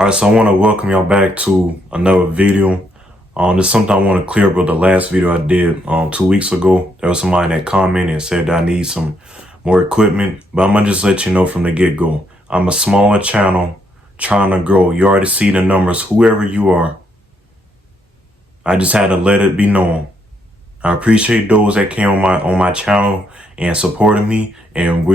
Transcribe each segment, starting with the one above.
Alright, so I want to welcome y'all back to another video. This is something I want to clear up with the last video I did 2 weeks ago. There was somebody that commented and said that I need some more equipment, but I'm going to just let you know from the get-go. I'm a smaller channel trying to grow. You already see the numbers, whoever you are. I just had to let it be known. I appreciate those that came on my channel and supported me, and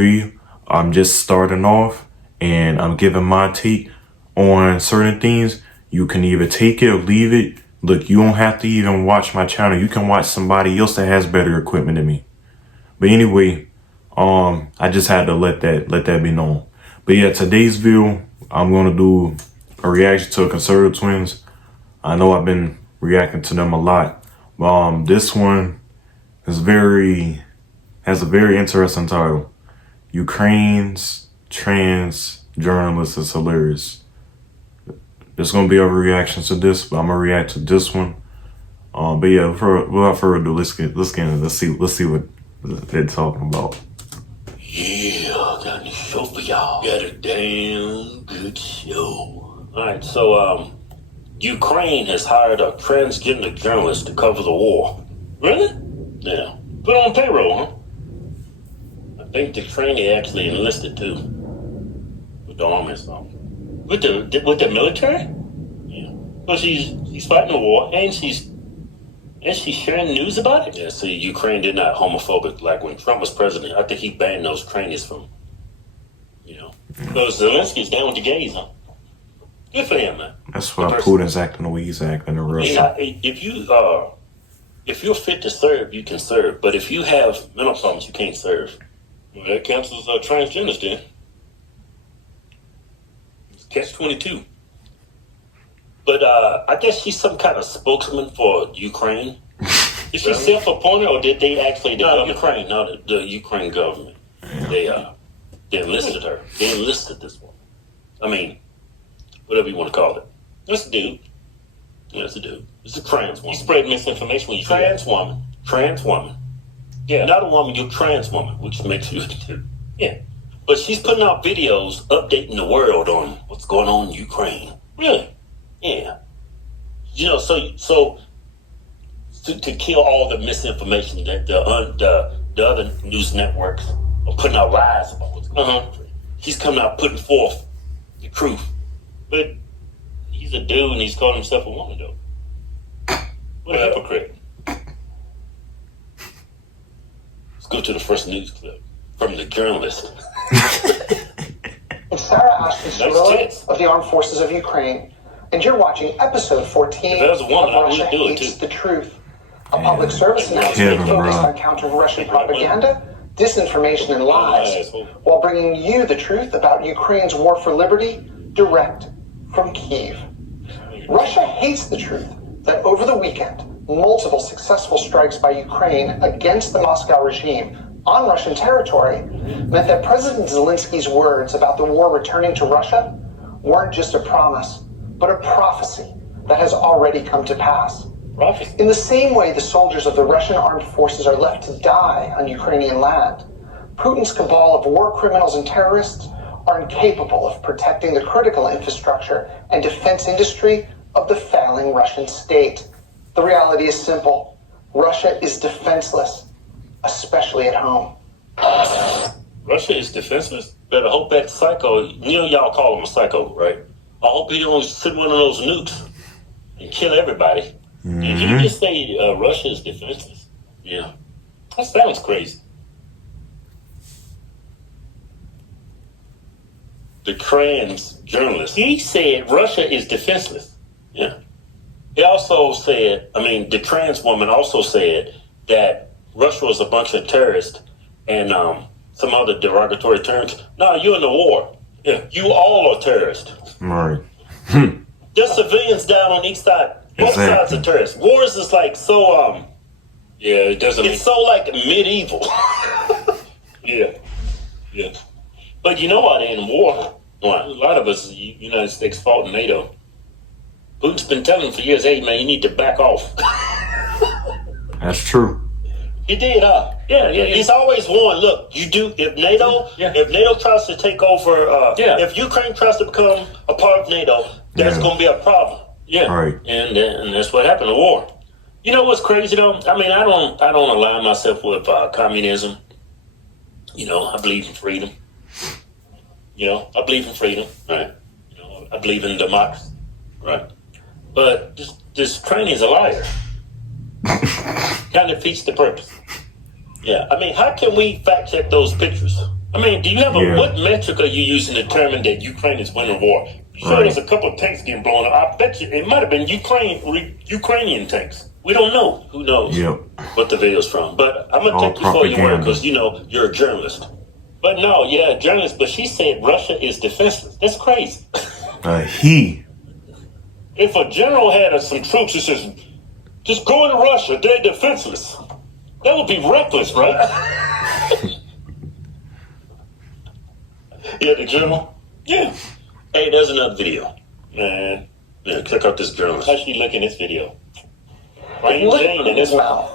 I'm just starting off and I'm giving my take on certain things. You can either take it or leave it. Look, you don't have to even watch my channel. You can watch somebody else that has better equipment than me. But anyway, I just had to let that be known. But yeah, today's video, I'm gonna do a reaction to Conservative Twins. I know I've been reacting to them a lot. This one has a very interesting title. Ukraine's trans journalist is hilarious. There's gonna be other reactions to this, but I'm gonna react to this one. But yeah, without further ado, let's see what they're talking about. Yeah, got a show for y'all. Got a damn good show. Alright, so Ukraine has hired a transgender journalist to cover the war. Really? Yeah. Put on payroll, huh? I think the trainee actually enlisted too. With the army or something. With the military? Yeah. Well, she's fighting the war and she's sharing news about it? Yeah, see, Ukraine did not homophobic. Like when Trump was president, I think he banned those trainees from, Because Zelensky's down with the gays, huh? Good for him, man. That's why Putin's acting the way he's acting in Russia. If you're fit to serve, you can serve. But if you have mental problems, you can't serve. Well, that counts as transgenders then. It's catch-22. But I guess she's some kind of spokesman for Ukraine. Is she self-appointed, or did they actually... Ukraine, not the Ukraine government. They enlisted her. They enlisted this woman. I mean, whatever you want to call it. That's a dude. Yeah, it's a dude. It's a trans woman. You spread misinformation when you trans woman. Trans woman. Yeah. Not a woman, you're trans woman, which makes you a dude. Yeah. But she's putting out videos updating the world on what's going on in Ukraine. Really? Yeah. So to kill all the misinformation that the other news networks are putting out lies about what's going on. He's coming out putting forth the truth. But he's a dude and he's calling himself a woman, though. What a hypocrite. Let's go to the first news clip from the journalist. I'm Sarah Ashton of the Armed Forces of Ukraine, and you're watching episode 14 of Russia Hates the Truth, a public service announcement focused on countering Russian propaganda, disinformation, and lies, while bringing you the truth about Ukraine's war for liberty direct from Kyiv. Russia hates the truth that over the weekend, multiple successful strikes by Ukraine against the Moscow regime on Russian territory meant that President Zelensky's words about the war returning to Russia weren't just a promise, but a prophecy that has already come to pass. In the same way the soldiers of the Russian armed forces are left to die on Ukrainian land, Putin's cabal of war criminals and terrorists are incapable of protecting the critical infrastructure and defense industry of the failing Russian state. The reality is simple. Russia is defenseless, especially at home. Russia is defenseless? Better hope that psycho, y'all call him a psycho, right? I hope he don't send one of those nukes and kill everybody. Did he just say Russia is defenseless? Yeah. That sounds crazy. The trans journalist, he said Russia is defenseless. Yeah. He also said, the trans woman also said that Russia was a bunch of terrorists and some other derogatory terms. No, you're in the war. Yeah. You all are terrorists. Right. There's civilians down on each side. Both sides are terrorists. Wars is like so, it doesn't... It's so like medieval. Yeah. Yeah. But you know why they're in war? A lot of us, the United States, fought in NATO. Putin's been telling them for years, hey, man, you need to back off. That's true. He did, huh? Yeah. He's always warned. Look, if NATO tries to take over, if Ukraine tries to become a part of NATO, there's going to be a problem. Yeah, right. And that's what happened. The war. You know what's crazy though? I mean, I don't align myself with communism. You know, I believe in freedom. You know, I believe in freedom. Right. You know, I believe in democracy. Right. But this train is a liar. Kind of defeats the purpose. Yeah, I mean, how can we fact check those pictures? I mean, do you have what metric are you using to determine that Ukraine is winning war? You sure there's a couple of tanks getting blown up. I bet you it might have been Ukrainian tanks. We don't know. Who knows what the video's from? But I'm gonna take you for your word because you're a journalist. But no, a journalist. But she said Russia is defenseless. That's crazy. If a general had some troops that says, just go into Russia, they're defenseless. That would be reckless, right? The general? Yeah. Hey, there's another video. Man, check out this journalist. How's she look in this video? If you look at his mouth,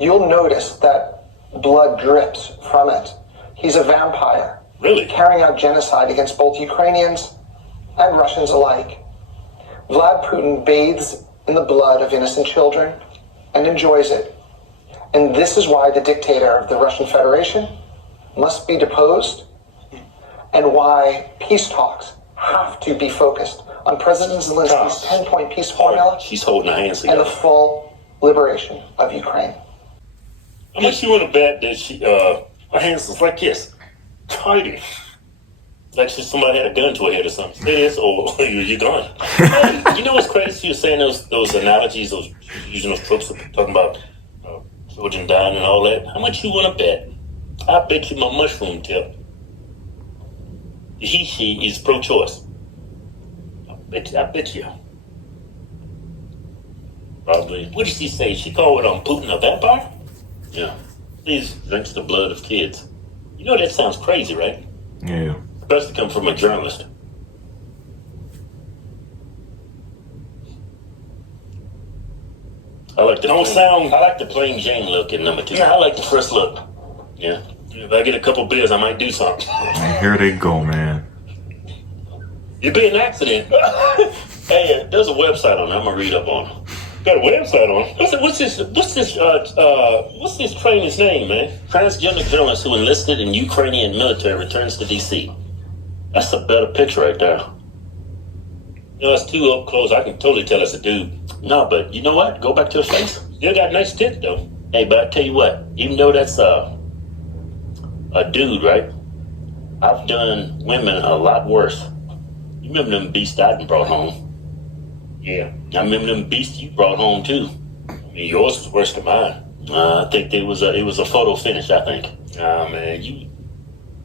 you'll notice that blood drips from it. He's a vampire. Really? Carrying out genocide against both Ukrainians and Russians alike. Vlad Putin bathes in the blood of innocent children and enjoys it. And this is why the dictator of the Russian Federation must be deposed, and why peace talks have to be focused on President Zelensky's 10-point peace formula. She's holding her hands together. And the full liberation of Ukraine. How much you want to bet that her hands is like this, tighty, like somebody had a gun to her head or something. Say this, or you're gone. Hey, you know what's crazy? You're saying those analogies, using those tropes, talking about children dying and all that. How much you want to bet? I bet you my mushroom tip. She is pro-choice. I bet you. Probably. What did she say? She called Putin a vampire? Yeah. Please drinks the blood of kids. You know that sounds crazy, right? Yeah. Especially come from a journalist. I like the plain Jane look in number 2. I like the first look. Yeah. If I get a couple beers, I might do something. And here they go, man. It'd be an accident. Hey, there's a website on it. I'm gonna read up on it. Got a website on it. What's this trainer's name, man? Transgender journalist who enlisted in Ukrainian military returns to D.C. That's a better picture right there. You know, it's too up close. I can totally tell it's a dude. No, but you know what? Go back to his face. Still got nice tits, though. Hey, but I tell you what, even though that's a dude, right? I've done women a lot worse. You remember them beasts I brought home? Yeah. I remember them beasts you brought home, too. I mean, yours was worse than mine. I think it was a photo finish, I think. Man, you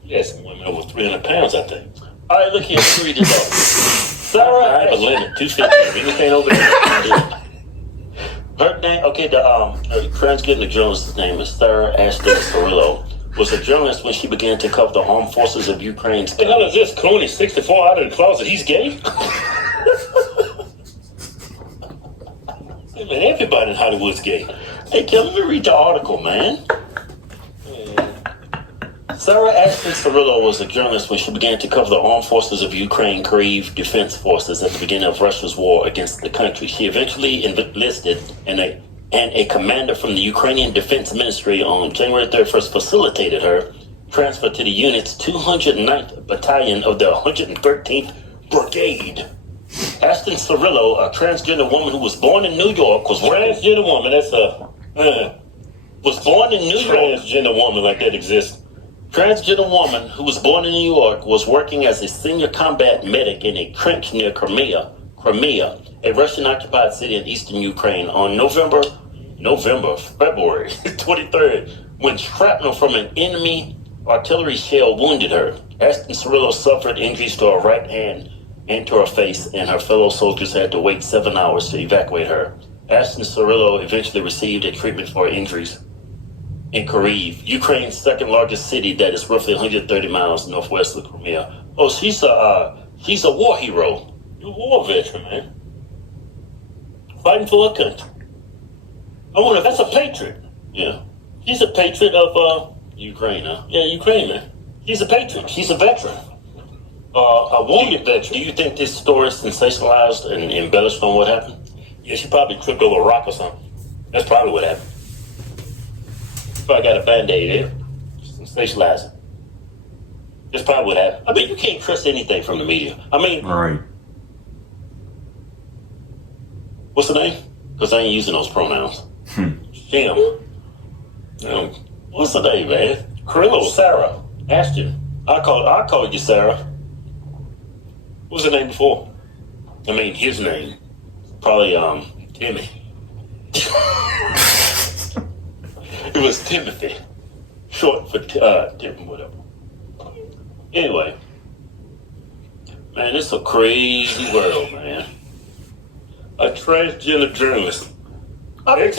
had some women over 300 pounds, I think. All right, look here. Let's read this off. Sarah, I have a limit, 250. Anything over there. Her name, okay, the transgender journalist's name is Sarah Ashton Cirillo. Was a journalist when she began to cover the armed forces of Ukraine's. What the hell is this? Clooney 64 out of the closet. He's gay? Hey, man, everybody in Hollywood's gay. Hey, Kim, let me read the article, man. Sarah Ashton Cirillo was a journalist when she began to cover the armed forces of Ukraine Kyiv Defense Forces at the beginning of Russia's war against the country. She eventually enlisted and a commander from the Ukrainian Defense Ministry on January 31st facilitated her transfer to the unit's 209th Battalion of the 113th Brigade. Ashton Cirillo, a transgender woman who was born in New York, was transgender woman. Was born in New York. Transgender woman like that exists. Transgender woman who was born in New York was working as a senior combat medic in a trench near Crimea, a Russian-occupied city in eastern Ukraine, on February 23rd, when shrapnel from an enemy artillery shell wounded her. Ashton Cirillo suffered injuries to her right hand and to her face, and her fellow soldiers had to wait 7 hours to evacuate her. Ashton Cirillo eventually received a treatment for her injuries in Kyiv, Ukraine's second largest city that is roughly 130 miles northwest of Crimea. Oh, she's a war hero. You're a war veteran, man. Fighting for a country. I wonder if that's a patriot. Yeah. He's a patriot of Ukraine, huh? Yeah, Ukraine, man. He's a patriot. He's a veteran. A wounded veteran. Do you think this story is sensationalized and embellished on what happened? Yeah, she probably tripped over a rock or something. That's probably what happened. Probably got a band-aid there. Sensationalizing. That's probably what happened. I mean, you can't trust anything from the media. I mean... All right. What's the name? Because I ain't using those pronouns. Jim. What's the name, man? Carrillo. Sarah. Ashton. I call you Sarah. What was the name before? I mean, his name. Probably, Timmy. It was Timothy. Short for, Tim, whatever. Anyway. Man, it's a crazy world, man. A transgender journalist. I mean,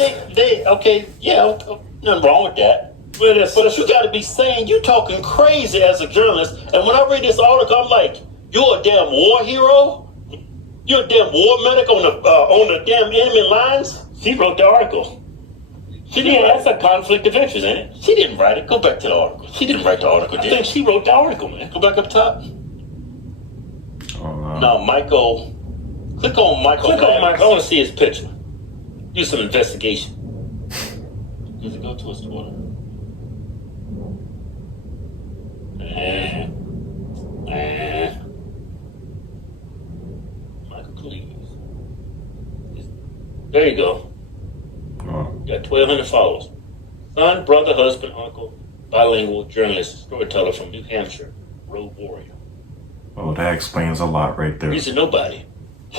okay, yeah, nothing wrong with that. But you got to be saying you talking crazy as a journalist. And when I read this article, I'm like, you're a damn war hero? You're a damn war medic on the damn enemy lines? She wrote the article. That's a conflict of interest, ain't it? She didn't write it. Go back to the article. She didn't write the article, I think she wrote the article, man. Go back up top. No, Michael. Click on Michael. I want to see his picture. Do some investigation. Does it go to his Twitter? Michael Cleves. There you go. Got 1,200 followers. Son, brother, husband, uncle, bilingual, journalist, storyteller from New Hampshire, road warrior. Oh, that explains a lot right there. He's a nobody.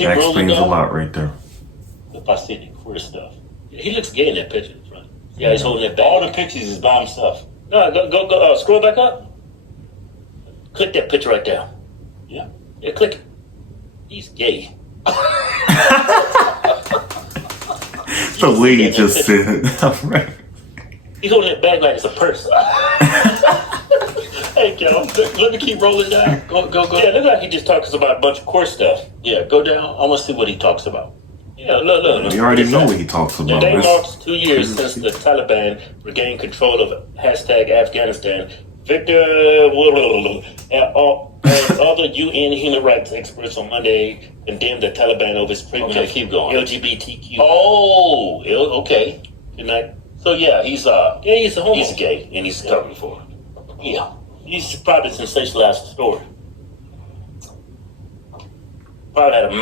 That explains a lot right there. If I see the queer stuff. He looks gay in that picture in front. Yeah, he's holding that bag. All the pictures is by himself. No, go, scroll back up. Click that picture right there. Yeah, click it. He's gay. The way he just said it. Right. He's holding that bag like it's a purse. Hey, Kel, let me keep rolling down. Go. Yeah, look like he just talks about a bunch of core stuff. Yeah, go down. I want to see what he talks about. Yeah, look. We already know what he talks about. Today marks 2 years since the Taliban regained control of #Afghanistan. Victor and other UN human rights experts on Monday condemned the Taliban over its treatment of LGBTQ. Oh, okay. Good night. So he's a homo. He's gay and he's covered for it. Yeah. He's probably sensationalized the story. Probably had a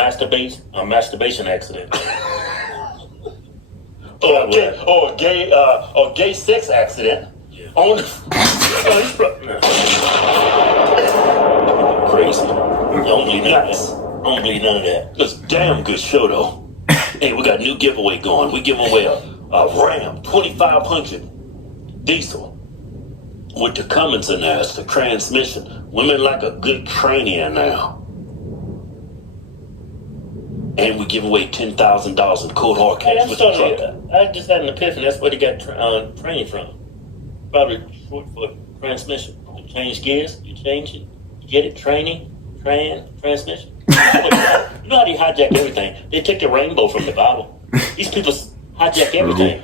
masturbation accident. or a gay sex accident. Yeah. Crazy. Don't believe none of that. Don't believe none of that. It's a damn good show though. Hey, we got a new giveaway going. We give away a Ram 2500 diesel. With the Cummins in there, it's the transmission. Women like a good cranium now. And we give away $10,000 in cold hard cash with the truck. I just had an epiphany. That's where they got training from. Probably short for transmission. You change gears, you change it, you get it, transmission. You know how they hijack everything? They take the rainbow from the Bible. These people hijack everything.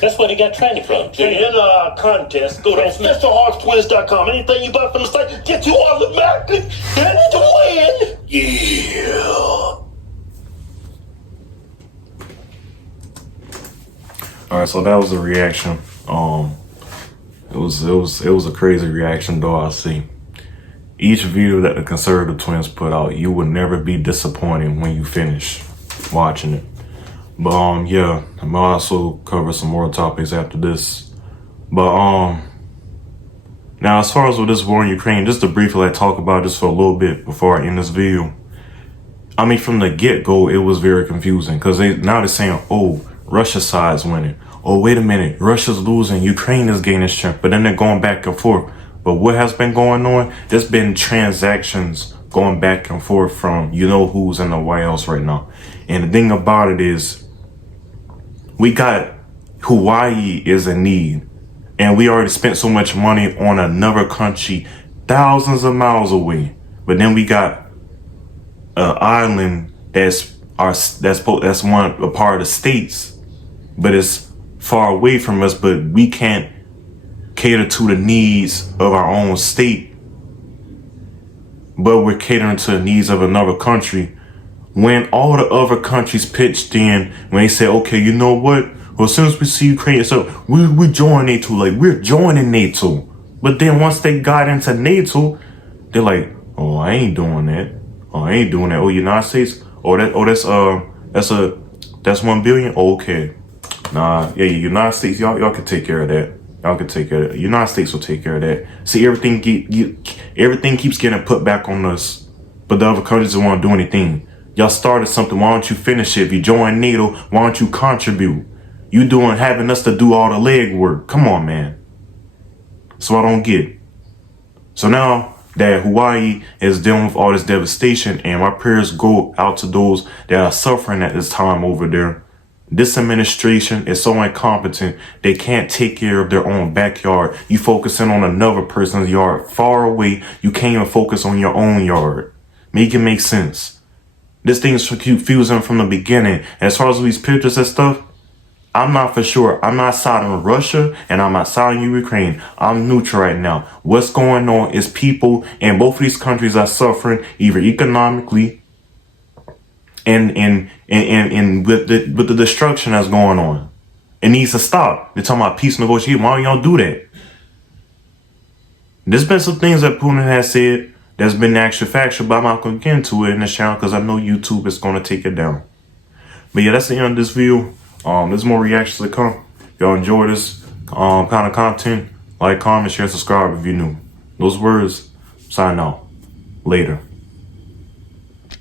That's where they got training from. To enter our contest, go to SpecialHarvestTwins.com. Anything you buy from the site, get you automatically in to win. Yeah. All right, so that was a reaction. It was a crazy reaction, though. I see. Each video that the Conservative Twins put out, you would never be disappointed when you finish watching it. But yeah, I'm gonna also cover some more topics after this. But now as far as with this war in Ukraine, just to briefly talk about this for a little bit before I end this video. I mean, from the get-go, it was very confusing because they're saying, oh, Russia's side's winning. Oh, wait a minute, Russia's losing, Ukraine is gaining strength. But then they're going back and forth. But what has been going on? There's been transactions going back and forth from who's in the White House right now. And the thing about it is, we got Hawaii is in need. And we already spent so much money on another country thousands of miles away. But then we got an island that's a part of the states, but it's far away from us, but we can't cater to the needs of our own state, but we're catering to the needs of another country. When all the other countries pitched in, when they said, okay, you know what? Well, as soon as we see Ukraine, so we join NATO, like we're joining NATO. But then once they got into NATO, they're like, oh, I ain't doing that. Oh, I ain't doing that. Oh, United States. That's 1 billion. Oh, okay. Nah, yeah, United States, y'all can take care of that. Y'all can take care of that. United States will take care of that. See, everything keeps getting put back on us, but the other countries don't want to do anything. Y'all started something. Why don't you finish it? If you join NATO, why don't you contribute? You having us to do all the leg work. Come on, man. So I don't get. So now that Hawaii is dealing with all this devastation, and my prayers go out to those that are suffering at this time over there. This administration is so incompetent, they can't take care of their own backyard. You focusing on another person's yard far away. You can't even focus on your own yard. Make it make sense. This thing is confusing from the beginning. As far as these pictures and stuff, I'm not for sure. I'm not siding with Russia and I'm not siding with Ukraine. I'm neutral right now. What's going on is people in both of these countries are suffering either economically and with the destruction that's going on. It needs to stop. They're talking about peace negotiation. Why don't y'all do that? There's been some things that Putin has said that's been actually factual, but I'm not going to get into it in this channel because I know YouTube is going to take it down. But yeah, that's the end of this video. There's more reactions to come. If y'all enjoy this kind of content, like, comment, share, subscribe if you're new. Those words, sign out. Later.